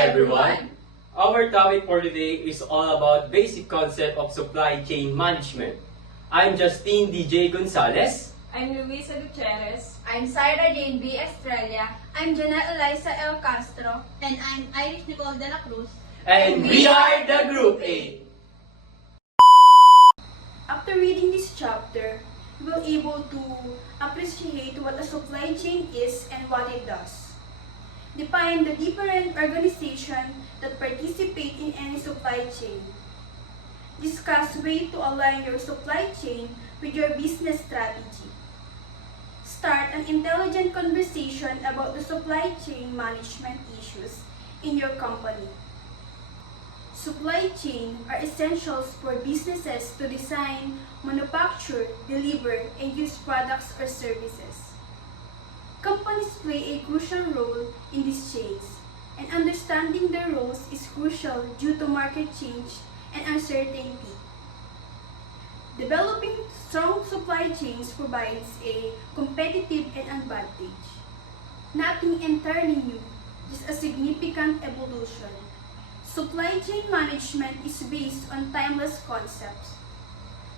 everyone! Our topic for today is all about basic concept of supply chain management. I'm Justine DJ Gonzalez. I'm Luisa Gutierrez. I'm Syra Jane B. Estrella. I'm Janelle Eliza L. Castro. And I'm Irish Nicole de la Cruz. And we are the Group 8. After reading this chapter, you will be able to appreciate what a supply chain is and what it does. Define the different organizations that participate in any supply chain. Discuss ways to align your supply chain with your business strategy. Start an intelligent conversation about the supply chain management issues in your company. Supply chain are essentials for businesses to design, manufacture, deliver, and use products or services. Companies play a crucial role in these chains, and understanding their roles is crucial due to market change and uncertainty. Developing strong supply chains provides a competitive advantage. Nothing entirely new, just a significant evolution. Supply chain management is based on timeless concepts.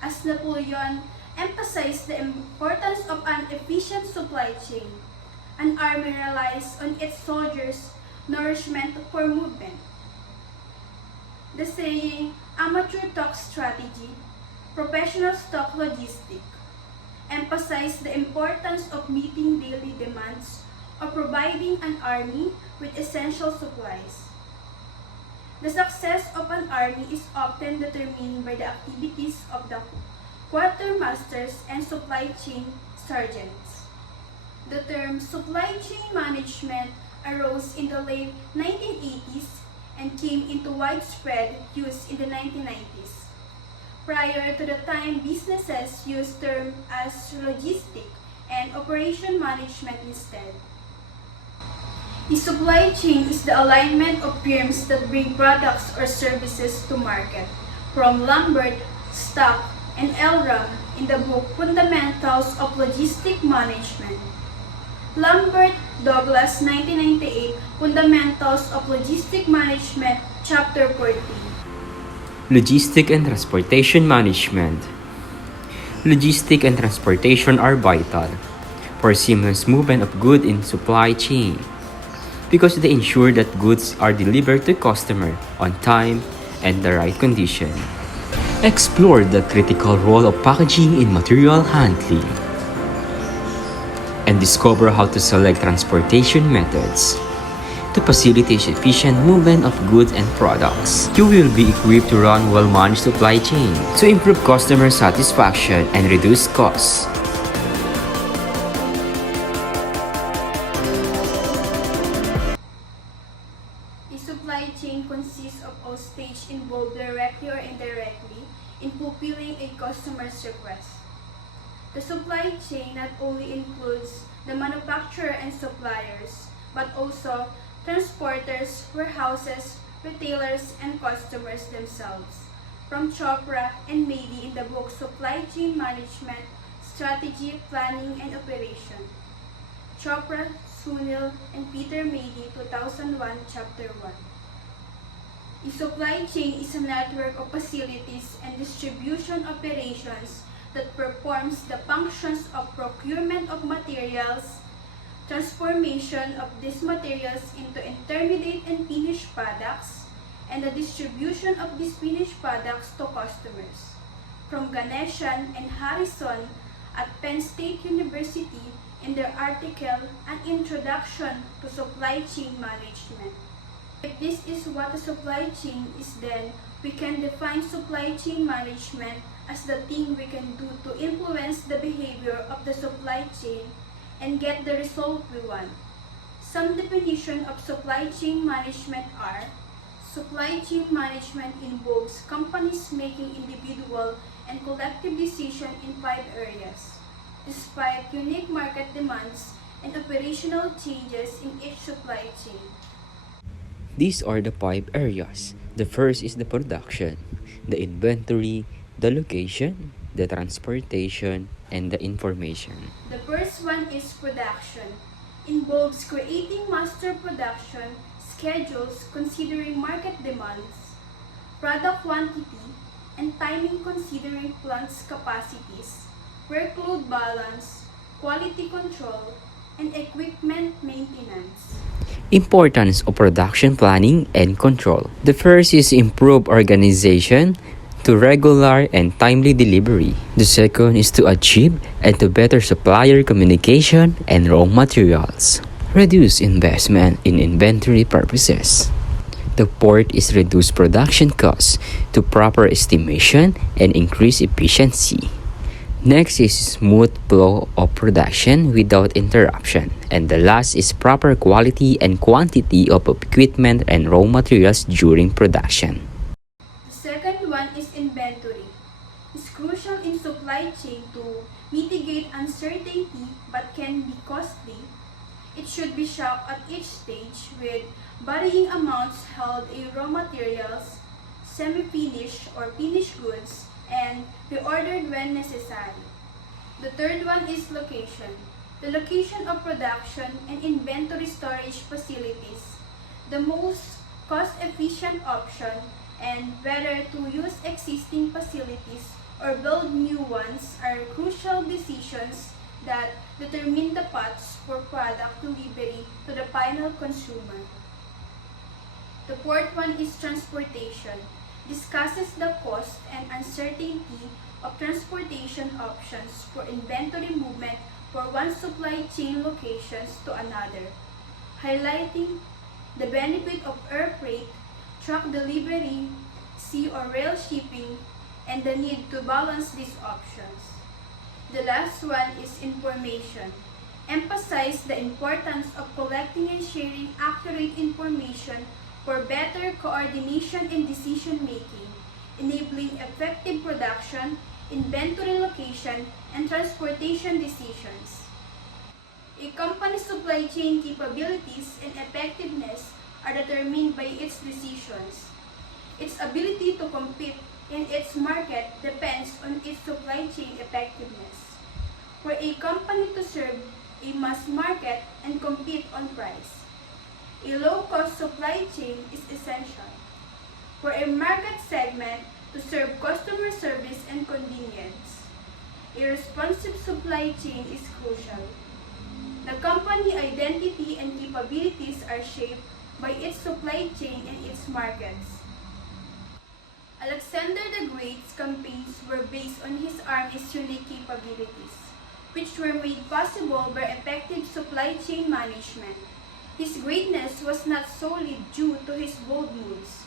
As Napoleon emphasized the importance of an efficient supply chain, an army relies on its soldiers' nourishment for movement. The saying, amateur talk strategy, professional stock logistics, emphasize the importance of meeting daily demands or providing an army with essential supplies. The success of an army is often determined by the activities of the quartermasters and supply chain sergeants. The term supply chain management arose in the late 1980s and came into widespread use in the 1990s. Prior to the time, businesses used terms as logistic and operation management instead. The supply chain is the alignment of firms that bring products or services to market, from Lambert, Stock, and Elram in the book Fundamentals of Logistic Management. Lambert, Douglas, 1998, Fundamentals of Logistic Management, Chapter 14. Logistic and Transportation Management. Logistic and transportation are vital for seamless movement of goods in supply chain because they ensure that goods are delivered to customer on time and the right condition. Explore the critical role of packaging in material handling and discover how to select transportation methods to facilitate efficient movement of goods and products. You will be equipped to run well-managed supply chain to improve customer satisfaction and reduce costs. The supply chain consists of all stages involved directly or indirectly in fulfilling a customer's request. The supply chain not only includes the manufacturer and suppliers, but also transporters, warehouses, retailers, and customers themselves. From Chopra and Mady in the book Supply Chain Management, Strategy, Planning, and Operation. Chopra, Sunil, and Peter Mady, 2001, Chapter 1. The supply chain is a network of facilities and distribution operations that performs the functions of procurement of materials, transformation of these materials into intermediate and finished products, and the distribution of these finished products to customers. From Ganeshan and Harrison at Penn State University in their article, An Introduction to Supply Chain Management. If this is what a supply chain is, then we can define supply chain management as the thing we can do to influence the behavior of the supply chain and get the result we want. Some definition of supply chain management are: supply chain management involves companies making individual and collective decisions in 5 areas, despite unique market demands and operational changes in each supply chain. These are the 5 areas. The first is the production, the inventory, the location, the transportation, and the information. The first one is production. Involves creating master production schedules considering market demands, product quantity, and timing considering plant's capacities, workload balance, quality control, and equipment maintenance. Importance of production planning and control. The first is improve organization to regular and timely delivery. The second is to achieve and to better supplier communication and raw materials. Reduce investment in inventory purposes. The fourth is reduce production costs to proper estimation and increase efficiency. Next is smooth flow of production without interruption. And the last is proper quality and quantity of equipment and raw materials during production. The second one is inventory. It's crucial in supply chain to mitigate uncertainty but can be costly. It should be shopped at each stage with varying amounts held in raw materials, semi-finished or finished goods, and be ordered when necessary. The third one is location. The location of production and inventory storage facilities. The most cost-efficient option and whether to use existing facilities or build new ones are crucial decisions that determine the paths for product delivery to the final consumer. The fourth one is transportation. Discusses the cost and uncertainty of transportation options for inventory movement for one supply chain locations to another, highlighting the benefit of air freight, truck delivery, sea or rail shipping, and the need to balance these options. The last one is information. Emphasize the importance of collecting and sharing accurate information for better coordination and decision-making, enabling effective production, inventory location, and transportation decisions. A company's supply chain capabilities and effectiveness are determined by its decisions. Its ability to compete in its market depends on its supply chain effectiveness. For a company to serve a mass market and compete on price, a low-cost supply chain is essential. For a market segment to serve customer service and convenience, a responsive supply chain is crucial. The company identity and capabilities are shaped by its supply chain and its markets. Alexander the Great's campaigns were based on his army's unique capabilities, which were made possible by effective supply chain management. His greatness was not solely due to his bold moves,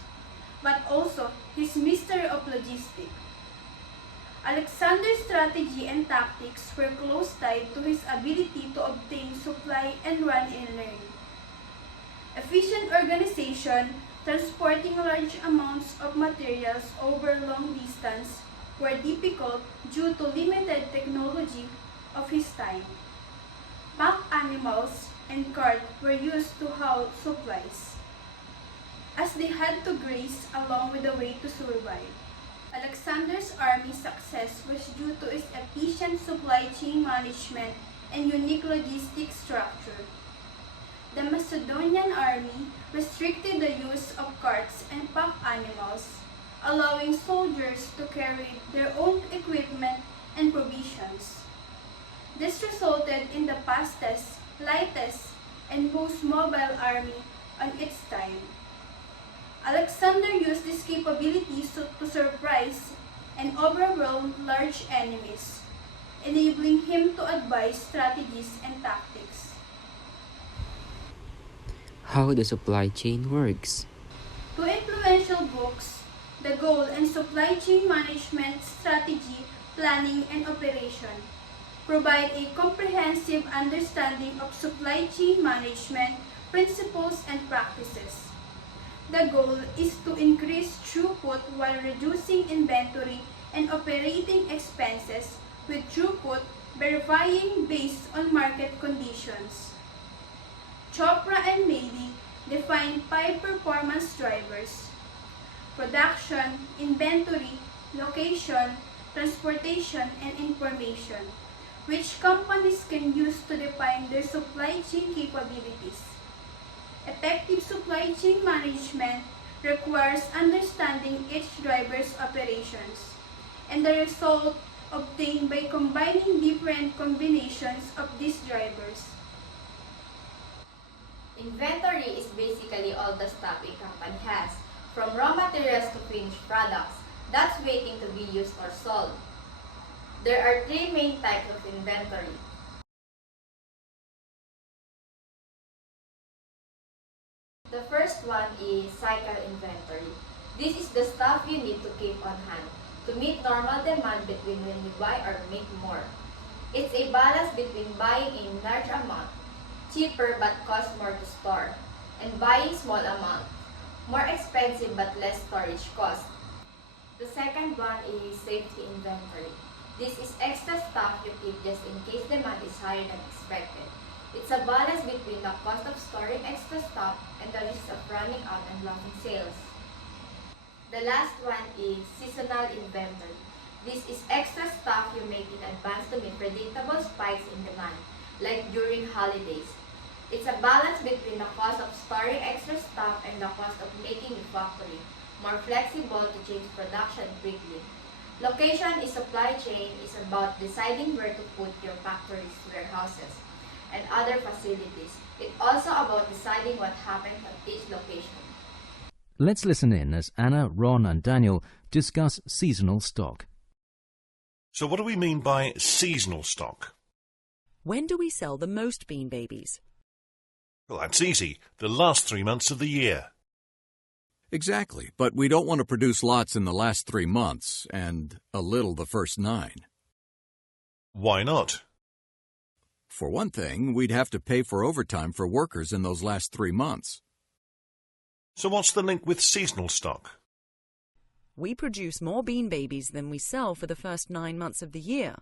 but also his mystery of logistics. Alexander's strategy and tactics were close tied to his ability to obtain supply and run and learn. Efficient organization, transporting large amounts of materials over long distance, were difficult due to limited technology of his time. Pack animals and cart were used to haul supplies, as they had to graze along with the way to survive. Alexander's army's success was due to its efficient supply chain management and unique logistics structure. The Macedonian army restricted the use of carts and pack animals, allowing soldiers to carry their own equipment and provisions. This resulted in the fastest, lightest, and most mobile army on its time. Alexander used these capabilities to surprise and overwhelm large enemies, enabling him to advise strategies and tactics. How the supply chain works. Two influential books, The Goal and Supply Chain Management Strategy, Planning and Operation, provide a comprehensive understanding of supply chain management principles and practices. The goal is to increase throughput while reducing inventory and operating expenses, with throughput verifying based on market conditions. Chopra and Meili define 5 performance drivers: production, inventory, location, transportation, and information, which companies can use to define their supply chain capabilities. Effective supply chain management requires understanding each driver's operations and the result obtained by combining different combinations of these drivers. Inventory is basically all the stuff a company has, from raw materials to finished products, that's waiting to be used or sold. There are three main types of inventory. The first one is cycle inventory. This is the stuff you need to keep on hand to meet normal demand between when you buy or make more. It's a balance between buying in large amount, cheaper but cost more to store, and buying small amount, more expensive but less storage cost. The second one is safety inventory. This is extra stuff you keep just in case demand is higher than expected. It's a balance between the cost of storing extra stock and the risk of running out and losing sales. The last one is seasonal inventory. This is extra stock you make in advance to meet predictable spikes in demand, like during holidays. It's a balance between the cost of storing extra stock and the cost of making a factory more flexible to change production quickly. Location in supply chain is about deciding where to put your factories, warehouses, and other facilities. It's also about deciding what happens at each location. Let's listen in as Anna, Ron and Daniel discuss seasonal stock. So what do we mean by seasonal stock? When do we sell the most Bean Babies? Well, that's easy. The last 3 months of the year. Exactly, but we don't want to produce lots in the last 3 months and a little the first 9. Why not? For one thing, we'd have to pay for overtime for workers in those last 3 months. So what's the link with seasonal stock? We produce more Bean Babies than we sell for the first 9 months of the year.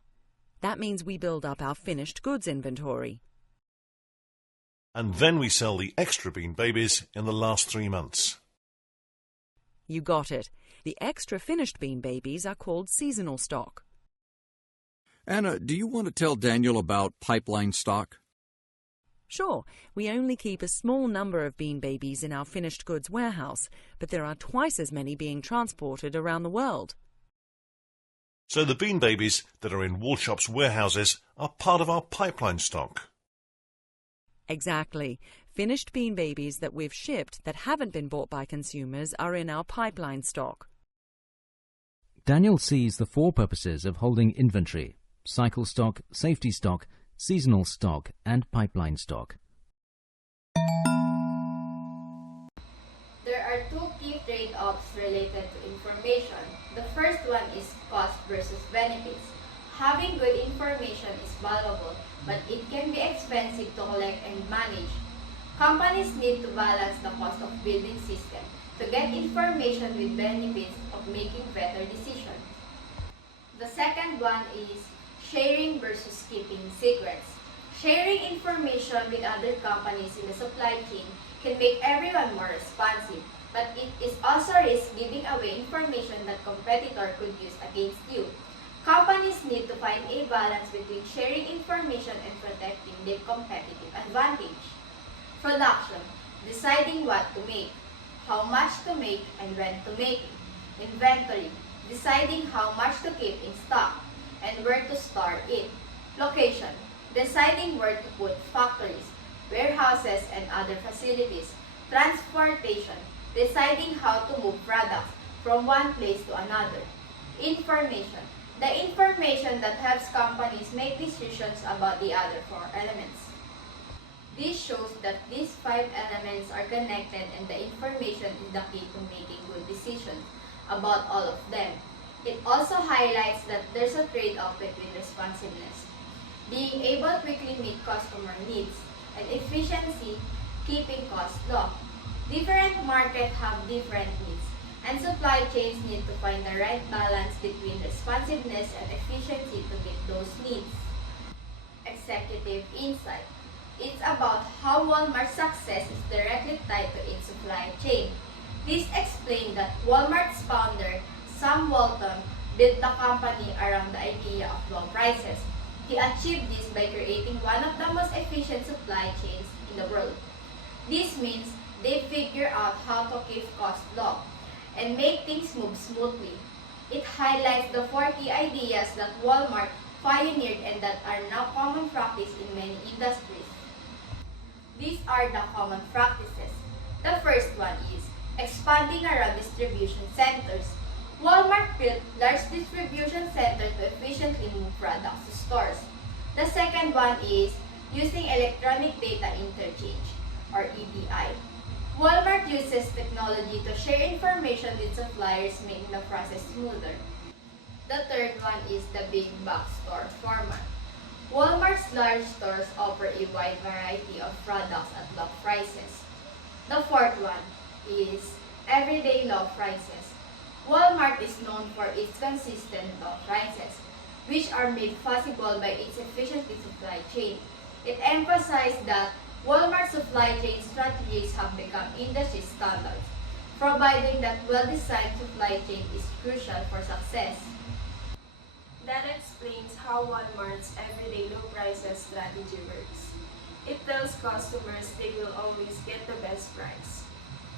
That means we build up our finished goods inventory. And then we sell the extra Bean Babies in the last 3 months. You got it. The extra finished Bean Babies are called seasonal stock. Anna, do you want to tell Daniel about pipeline stock? Sure, we only keep a small number of Bean Babies in our finished goods warehouse, but there are twice as many being transported around the world. So the Bean Babies that are in Wallshop's warehouses are part of our pipeline stock. Exactly. Finished Bean Babies that we've shipped that haven't been bought by consumers are in our pipeline stock. Daniel sees the 4 purposes of holding inventory: cycle stock, safety stock, seasonal stock, and pipeline stock. There are 2 key trade-offs related to information. The first one is cost versus benefits. Having good information is valuable, but it can be expensive to collect and manage. Companies need to balance the cost of building systems to get information with benefits of making better decisions. The second one is sharing versus keeping secrets. Sharing information with other companies in the supply chain can make everyone more responsive, but it is also risk giving away information that competitor could use against you. Companies need to find a balance between sharing information and protecting their competitive advantage. Production, deciding what to make, how much to make and when to make it. Inventory, deciding how much to keep in stock and where to store it. Location, deciding where to put factories, warehouses and other facilities. Transportation, deciding how to move products from one place to another. Information, the information that helps companies make decisions about the other 4 elements. This shows that these 5 elements are connected and the information is the key to making good decisions about all of them. It also highlights that there's a trade-off between responsiveness, being able to quickly meet customer needs, and efficiency, keeping costs low. Different markets have different needs, and supply chains need to find the right balance between responsiveness and efficiency to meet those needs. Executive insight. It's about how Walmart's success is directly tied to its supply chain. This explains that Walmart's founder, Sam Walton, built the company around the idea of low prices. He achieved this by creating one of the most efficient supply chains in the world. This means they figure out how to keep costs low and make things move smoothly. It highlights the 4 key ideas that Walmart pioneered and that are now common practice in many industries. These are the common practices. The first one is expanding around distribution centers. Walmart built large distribution centers to efficiently move products to stores. The second one is using electronic data interchange, or EDI. Walmart uses technology to share information with suppliers, making the process smoother. The third one is the big box store format. Walmart's large stores offer a wide variety of products at low prices. The fourth one is everyday low prices. Walmart is known for its consistent low prices, which are made possible by its efficient supply chain. It emphasized that Walmart's supply chain strategies have become industry standards, providing that well-designed supply chain is crucial for success. That explains how Walmart's everyday low prices strategy works. It tells customers they will always get the best price,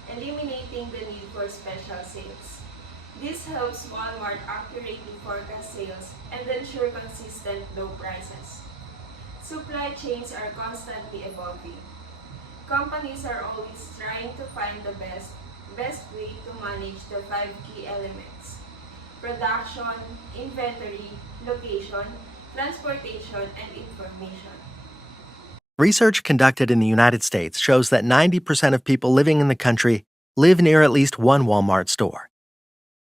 eliminating the need for special sales. This helps Walmart accurately forecast sales and ensure consistent low prices. Supply chains are constantly evolving. Companies are always trying to find the best way to manage the 5 key elements: production, inventory, location, transportation, and information. Research conducted in the United States shows that 90% of people living in the country live near at least one Walmart store.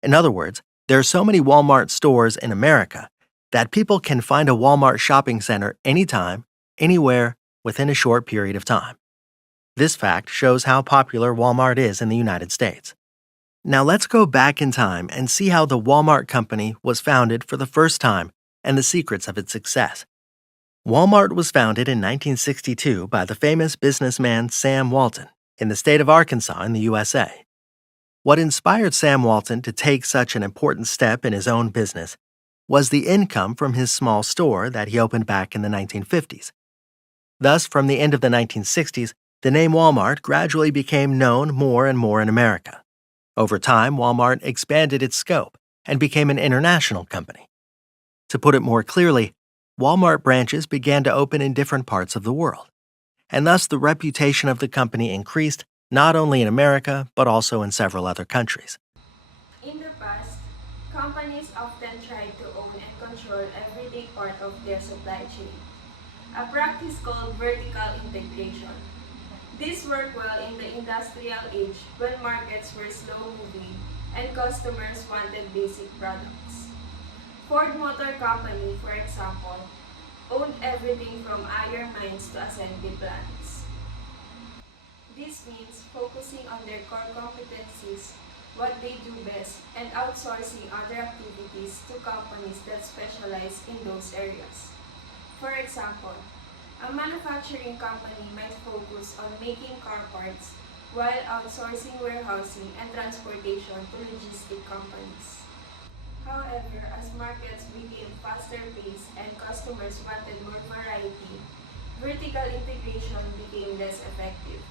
In other words, there are so many Walmart stores in America that people can find a Walmart shopping center anytime, anywhere, within a short period of time. This fact shows how popular Walmart is in the United States. Now let's go back in time and see how the Walmart company was founded for the first time and the secrets of its success. Walmart was founded in 1962 by the famous businessman Sam Walton in the state of Arkansas in the USA. What inspired Sam Walton to take such an important step in his own business was the income from his small store that he opened back in the 1950s. Thus, from the end of the 1960s, the name Walmart gradually became known more and more in America. Over time, Walmart expanded its scope and became an international company. To put it more clearly, Walmart branches began to open in different parts of the world, and thus the reputation of the company increased not only in America but also in several other countries. In the past, companies often tried to own and control every day part of their supply chain, a practice called vertical integration. This worked well in the industrial age when markets were slow-moving and customers wanted basic products. Ford Motor Company, for example, owned everything from iron mines to assembly plants. This means focusing on their core competencies, what they do best, and outsourcing other activities to companies that specialize in those areas. For example, a manufacturing company might focus on making car parts while outsourcing warehousing and transportation to logistic companies. However, as markets became faster-paced and customers wanted more variety, vertical integration became less effective.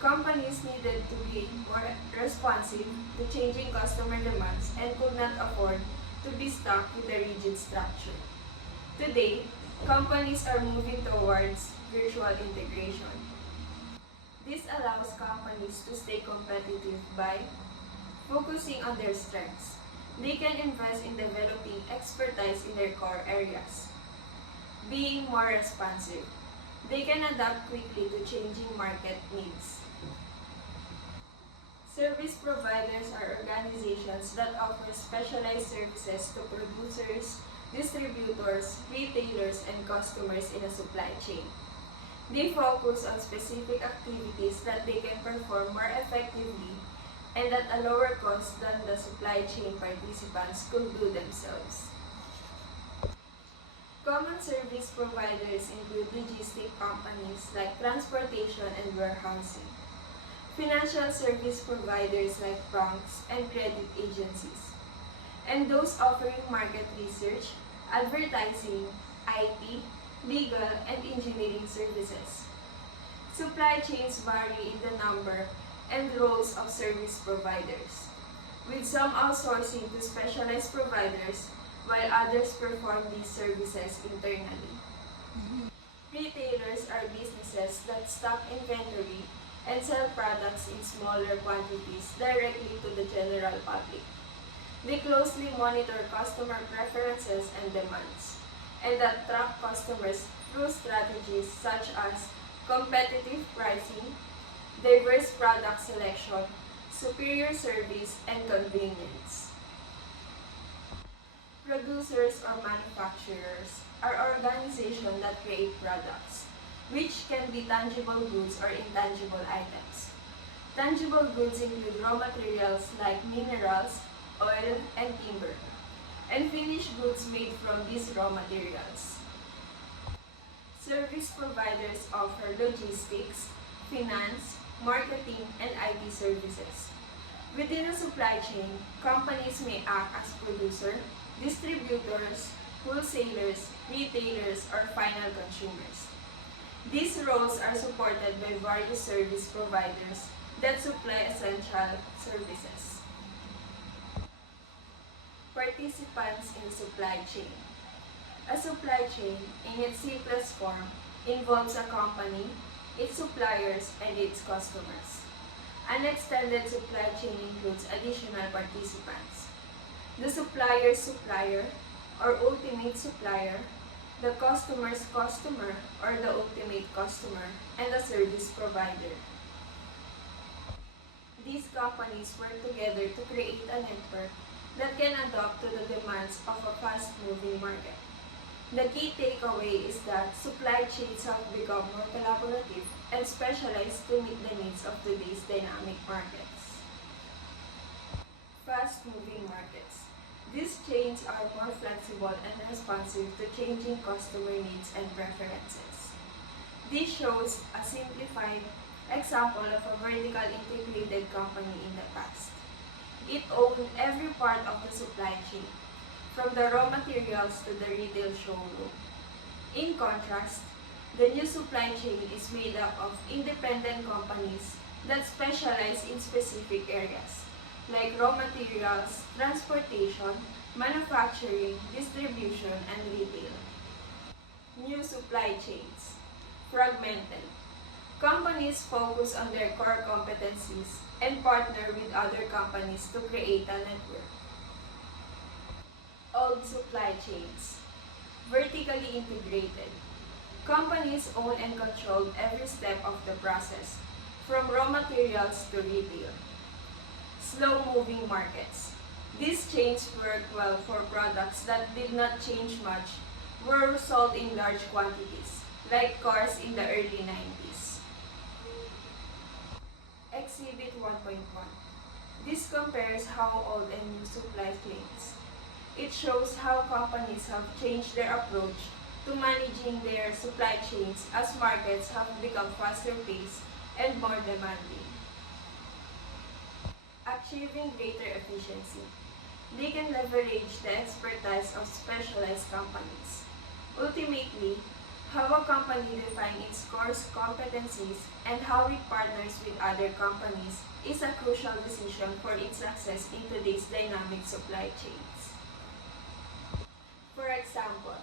Companies needed to be more responsive to changing customer demands and could not afford to be stuck with a rigid structure. Today, companies are moving towards virtual integration. This allows companies to stay competitive by focusing on their strengths. They can invest in developing expertise in their core areas. Being more responsive. They can adapt quickly to changing market needs. Service providers are organizations that offer specialized services to producers, distributors, retailers, and customers in a supply chain. They focus on specific activities that they can perform more effectively and at a lower cost than the supply chain participants could do themselves. Common service providers include logistic companies like transportation and warehousing, financial service providers like banks and credit agencies, and those offering market research, advertising, IT, legal, and engineering services. Supply chains vary in the number and roles of service providers, with some outsourcing to specialized providers while others perform these services internally. Retailers are businesses that stock inventory and sell products in smaller quantities directly to the general public. They closely monitor customer preferences and demands, and attract customers through strategies such as competitive pricing, diverse product selection, superior service, and convenience. Producers or manufacturers are organizations that create products, which can be tangible goods or intangible items. Tangible goods include raw materials like minerals, oil, and timber, and finished goods made from these raw materials. Service providers offer logistics, finance, marketing, and IT services. Within a supply chain, companies may act as producer, distributors, wholesalers, retailers, or final consumers. These roles are supported by various service providers that supply essential services. Participants in the supply chain. A supply chain, in its simplest form, involves a company, its suppliers, and its customers. An extended supply chain includes additional participants: the supplier's supplier, or ultimate supplier, the customer's customer, or the ultimate customer, and the service provider. These companies work together to create a network that can adapt to the demands of a fast-moving market. The key takeaway is that supply chains have become more collaborative and specialized to meet the needs of today's dynamic markets. Fast-moving markets. These chains are more flexible and responsive to changing customer needs and preferences. This shows a simplified example of a vertical integrated company in the past. It owned every part of the supply chain, from the raw materials to the retail showroom. In contrast, the new supply chain is made up of independent companies that specialize in specific areas, like raw materials, transportation, manufacturing, distribution, and retail. New supply chains. Fragmented. Companies focus on their core competencies and partner with other companies to create a network. Old supply chains. Vertically integrated. Companies own and control every step of the process, from raw materials to retail. Slow-moving markets. These chains work well for products that did not change much, were sold in large quantities, like cars in the early 90s. Exhibit 1.1. This compares how old and new supply chains. It shows how companies have changed their approach to managing their supply chains as markets have become faster paced and more demanding. Achieving greater efficiency. They can leverage the expertise of specialized companies. Ultimately, how a company defines its core competencies and how it partners with other companies is a crucial decision for its success in today's dynamic supply chains. For example,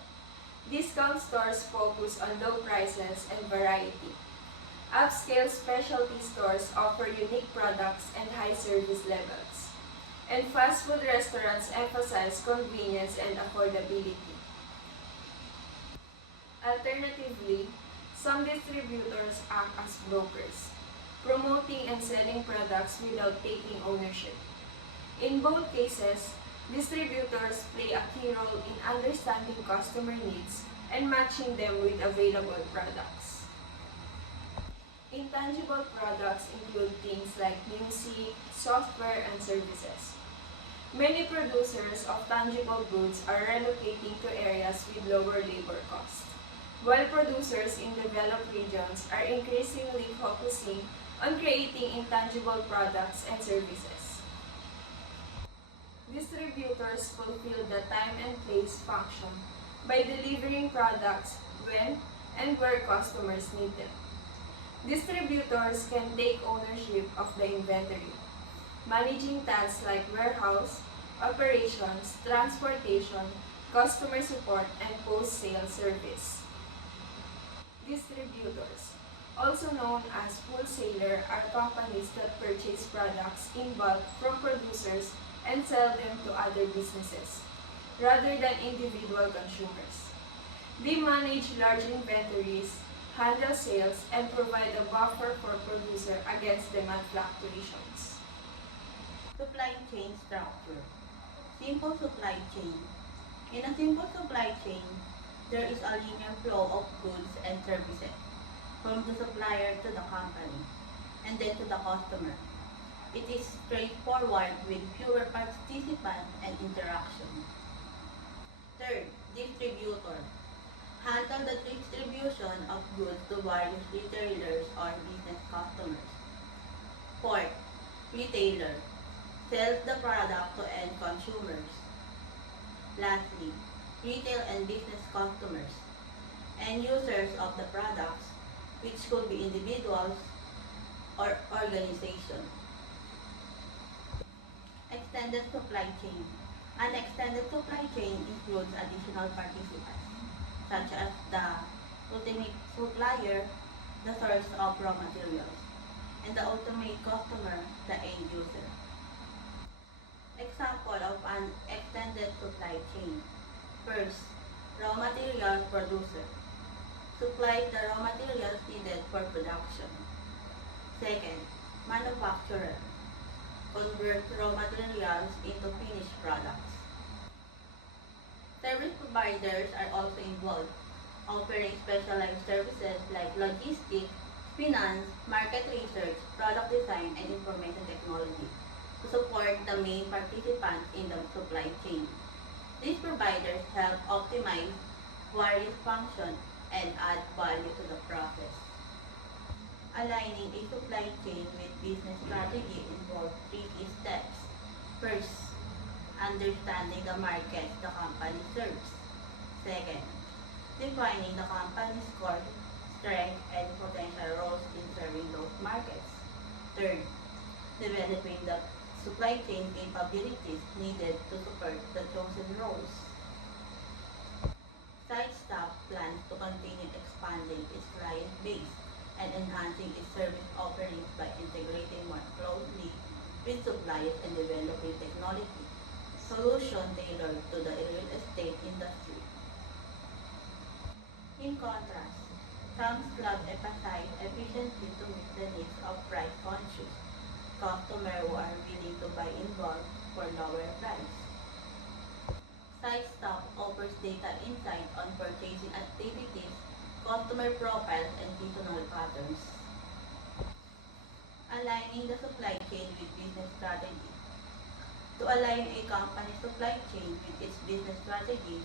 discount stores focus on low prices and variety. Upscale specialty stores offer unique products and high service levels. And fast food restaurants emphasize convenience and affordability. Alternatively, some distributors act as brokers, promoting and selling products without taking ownership. In both cases, distributors play a key role in understanding customer needs and matching them with available products. Intangible products include things like music, software, and services. Many producers of tangible goods are relocating to areas with lower labor costs, while producers in developed regions are increasingly focusing on creating intangible products and services. Distributors fulfill the time and place function by delivering products when and where customers need them. Distributors can take ownership of the inventory, managing tasks like warehouse, operations, transportation, customer support, and post-sale service. Distributors, also known as wholesaler, are companies that purchase products in bulk from producers and sell them to other businesses, rather than individual consumers. They manage large inventories, handle sales, and provide a buffer for producer against demand fluctuations. Supply chain structure. Simple supply chain. In a simple supply chain, there is a linear flow of goods and services from the supplier to the company and then to the customer. It is straightforward with fewer participants and interaction. Third, distributor. Handle the distribution of goods to various retailers or business customers. Fourth, retailer. Sells the product to end consumers. Lastly, retail and business customers. End users of the products, which could be individuals or organizations. Extended supply chain. An extended supply chain includes additional participants, such as the ultimate supplier, the source of raw materials, and the ultimate customer, the end user. Example of an extended supply chain. First, raw material producer. Supplies the raw materials needed for production. Second, manufacturer. Convert raw materials into finished products. Service providers are also involved, offering specialized services like logistics, finance, market research, product design, and information technology to support the main participants in the supply chain. These providers help optimize various functions and add value to the process. Aligning a supply chain with business strategy involves 3 key steps. First, understanding the markets the company serves. Second, defining the company's core strength and potential roles in serving those markets. Third, developing the supply chain capabilities needed to support the chosen roles. Site staff plans to continue expanding its client base and enhancing its service offerings by integrating more closely with suppliers and developing technology solution tailored to the real estate industry. In contrast, some clubs emphasize efficiency to meet the needs of price-conscious customers who are willing to buy in bulk for lower price. Site staff offers data insight on purchasing activities, customer profiles, and seasonal patterns. Aligning the supply chain with business strategy. To align a company's supply chain with its business strategy,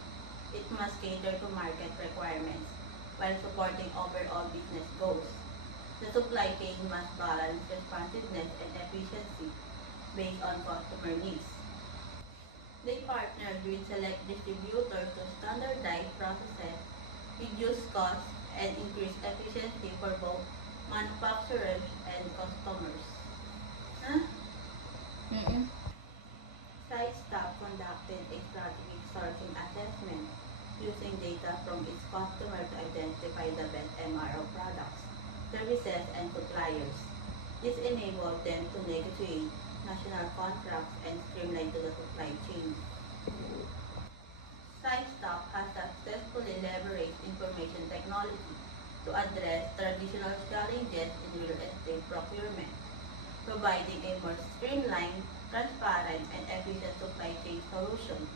it must cater to market requirements while supporting overall business goals. The supply chain must balance responsiveness and efficiency based on customer needs. They partnered with select distributors to standardize processes, reduce costs, and increase efficiency for both manufacturers and customers. Site staff conducted a strategic sourcing assessment using data from its customers to identify the best MRO products, services, and suppliers. This enabled them to negotiate national contracts and streamline to the supply chain. Site staff has successfully leveraged information technology to address traditional challenges in real estate procurement, providing a more streamlined, transparent, and efficient supply chain solution.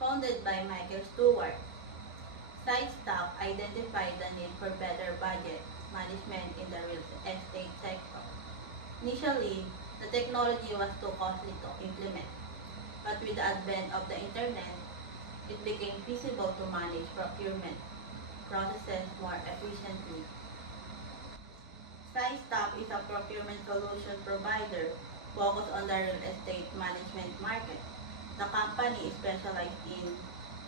Founded by Michael Stewart, site staff identified the need for better budget management in the real estate sector. Initially, the technology was too costly to implement, but with the advent of the internet, it became feasible to manage procurement processes more efficiently. Site staff is a procurement solution provider focused on the real estate management market. The company is specialized in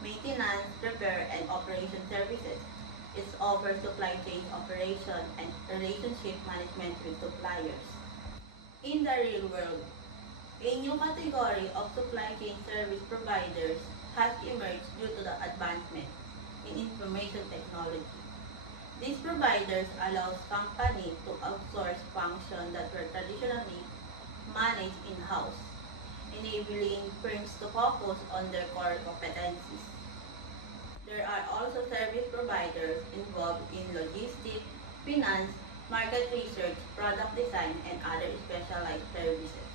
maintenance, repair, and operation services, It's over supply chain operation and relationship management with suppliers. In the real world, a new category of supply chain service providers has emerged due to the advancement in information technology. These providers allow companies to outsource functions that were traditionally managed in-house, enabling firms to focus on their core competencies. There are also service providers involved in logistics, finance, market research, product design, and other specialized services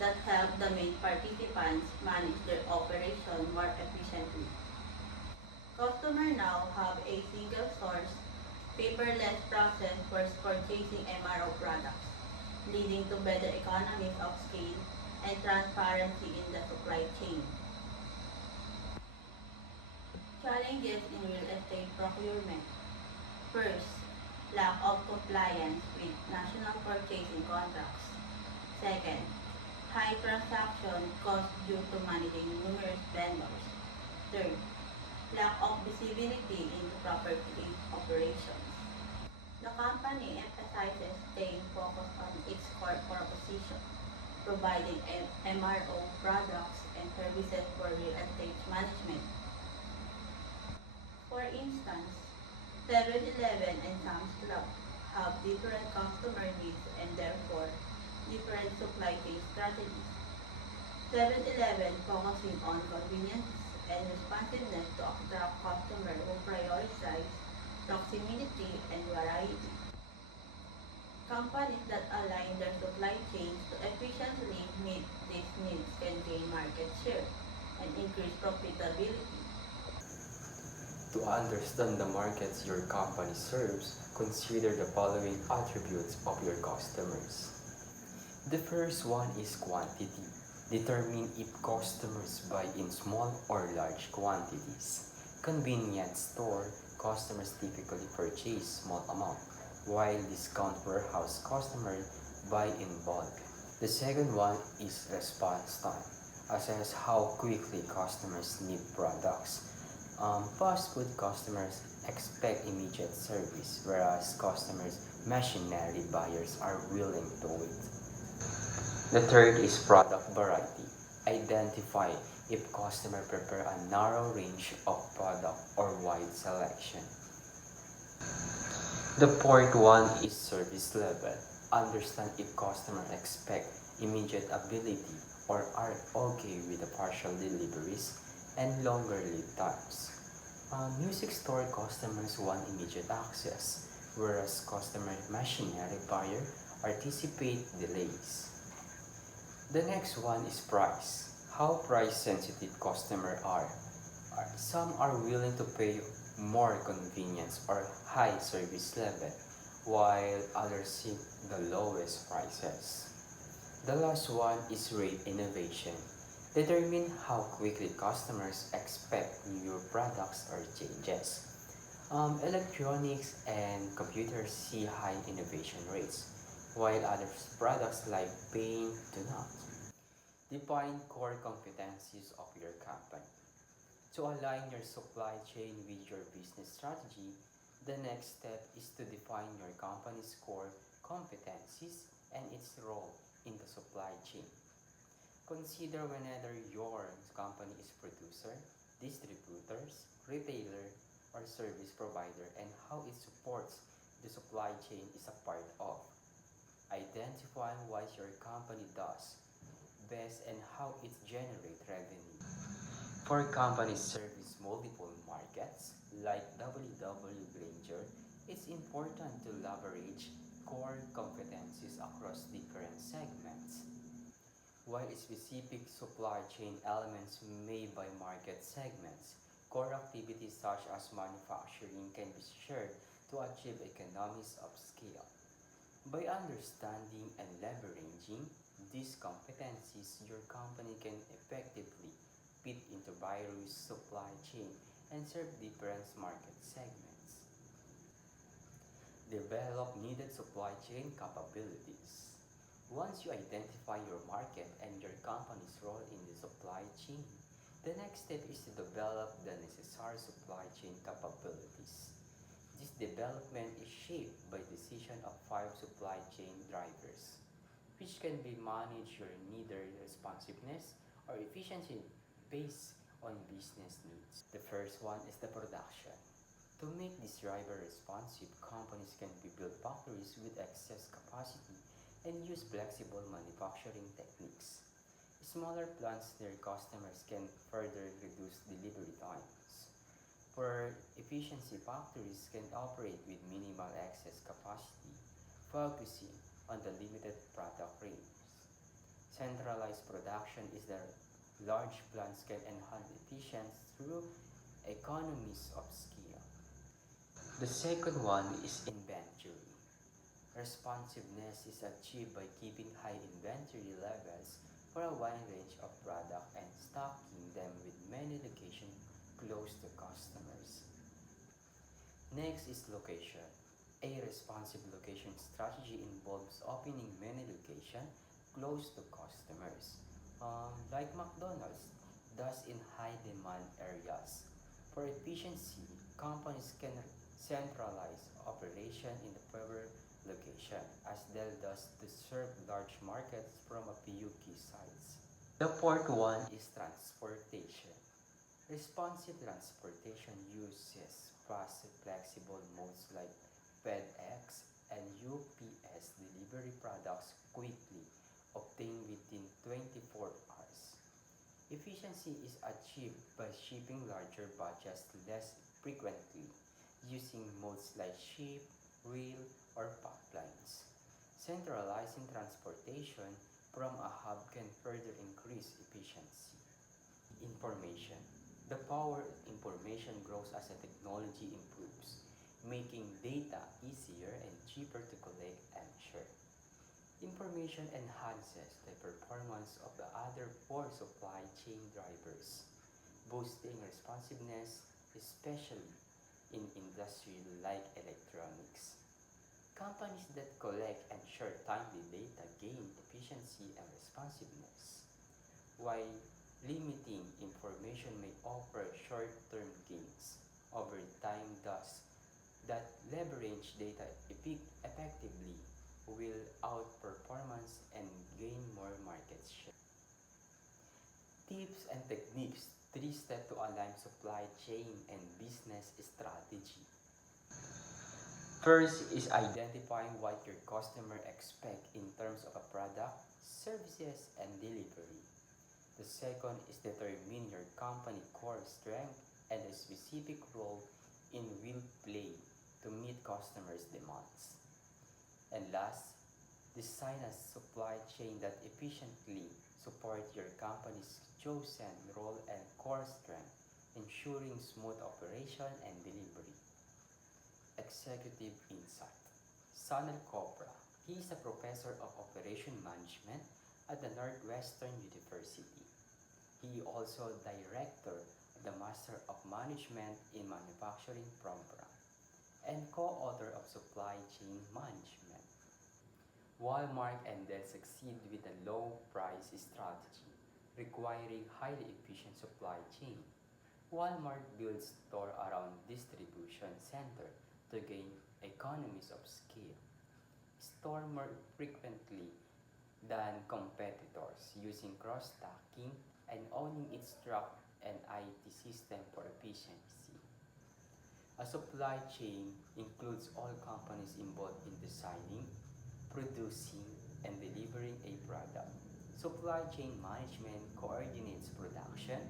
that help the main participants manage their operation more efficiently. Customers now have a single source, paperless process for purchasing MRO products, leading to better economies of scale and transparency in the supply chain. Challenges in real estate procurement. First, lack of compliance with national purchasing contracts. Second, high transaction costs due to managing numerous vendors. Third, lack of visibility into property operations. The company emphasizes staying focused on its core proposition, providing MRO products and services for real estate management. For instance, 7-Eleven and Sam's Club have different customer needs and therefore different supply chain strategies. 7-Eleven focusing on convenience and responsiveness to attract customers who prioritize proximity and variety. Companies that align their supply chains to efficiently meet these needs can gain market share and increase profitability. To understand the markets your company serves, consider the following attributes of your customers. The first one is quantity. Determine if customers buy in small or large quantities. Convenience store customers typically purchase small amount, while discount warehouse customers buy in bulk. The second one is response time. Assess how quickly customers need products. Fast food customers expect immediate service, whereas machinery buyers are willing to wait. The third is product variety. Identify if customers prefer a narrow range of product or wide selection. The fourth one is service level. Understand if customers expect immediate ability or are okay with the partial deliveries and longer lead times. Music store customers want immediate access, whereas machinery buyer anticipate delays. The next one is price. How price sensitive customers are. Some are willing to pay more convenience or high service level, while others seek the lowest prices. The last one is rate innovation. Determine how quickly customers expect new products or changes. Electronics and computers see high innovation rates, while other products like paint do not. Define core competencies of your company. To align your supply chain with your business strategy, the next step is to define your company's core competencies and its role in the supply chain. Consider whether your company is producer, distributors, retailer, or service provider and how it supports the supply chain is a part of. Identify what your company does best and how it generates revenue. For companies service multiple markets like WW Granger, it's important to leverage core competencies across different segments. While specific supply chain elements may by market segments, core activities such as manufacturing can be shared to achieve economies of scale. By understanding and leveraging these competencies, your company can effectively fit into various supply chain and serve different market segments. Develop needed supply chain capabilities. Once you identify your market and your company's role in the supply chain, the next step is to develop the necessary supply chain capabilities. This development is shaped by decision of 5 supply chain drivers, which can be managed your neither responsiveness or efficiency based on business needs. The first one is the production. To make this driver responsive, companies can build factories with excess capacity and use flexible manufacturing techniques. Smaller plants near customers can further reduce delivery times. For efficiency, factories can operate with minimal excess capacity, focusing on the limited product range. Centralized production is the large plants can enhance efficiency through economies of scale. The second one is inventory. Responsiveness is achieved by keeping high inventory levels for a wide range of products and stocking them with many locations close to customers. Next is location. A responsive location strategy involves opening many locations close to customers, like McDonald's, thus in high demand areas. For efficiency, companies can centralize operation in the fewer location as they thus to serve large markets from a few key sites. The fourth one is transportation. Responsive transportation uses fast flexible modes like FedEx and UPS delivery products quickly, obtained within 24 hours. Efficiency is achieved by shipping larger batches less frequently, using modes like ship, rail, or pipelines. Centralizing transportation from a hub can further increase efficiency. Information. The power of information grows as the technology improves, making data easier and cheaper to collect and share. Information enhances the performance of the other 4 supply chain drivers, boosting responsiveness, especially in industry like electronics. Companies that collect and share timely data gain efficiency and responsiveness, while limiting information may offer short-term gains over time, thus that leverage data effectively will outperformance and gain more market share. Tips and techniques, 3 steps to align supply chain and business strategy. First is identifying what your customer expect in terms of a product, services, and delivery. The second is determine your company core strength and the specific role in will play to meet customers' demands. And last, design a supply chain that efficiently support your company's chosen role and core strength, ensuring smooth operation and delivery. Executive Insight. Sanel Copra. He is a professor of operation management at the Northwestern University. He also director of the Master of Management in Manufacturing program and co-author of Supply Chain Management. Walmart and Dell succeed with a low price strategy, requiring highly efficient supply chain. Walmart builds store around distribution center to gain economies of scale. Store more frequently than competitors, using cross-stacking and owning its truck and IT system for efficiency. A supply chain includes all companies involved in designing, producing, and delivering a product. Supply chain management coordinates production,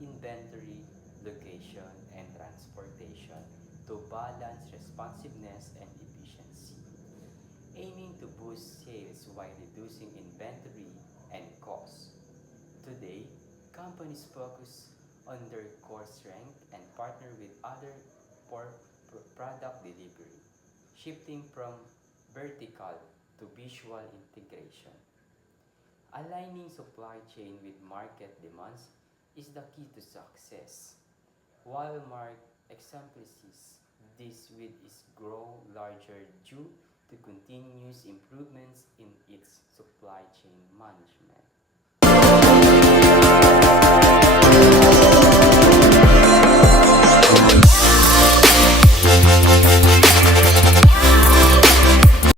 inventory, location, and transportation to balance responsiveness and efficiency, aiming to boost sales while reducing inventory and costs. Today, companies focus on their core strength and partner with others for product delivery, shifting from vertical to visual integration. Aligning supply chain with market demands is the key to success. Walmart exemplifies this with its grow larger due to continuous improvements in its supply chain management.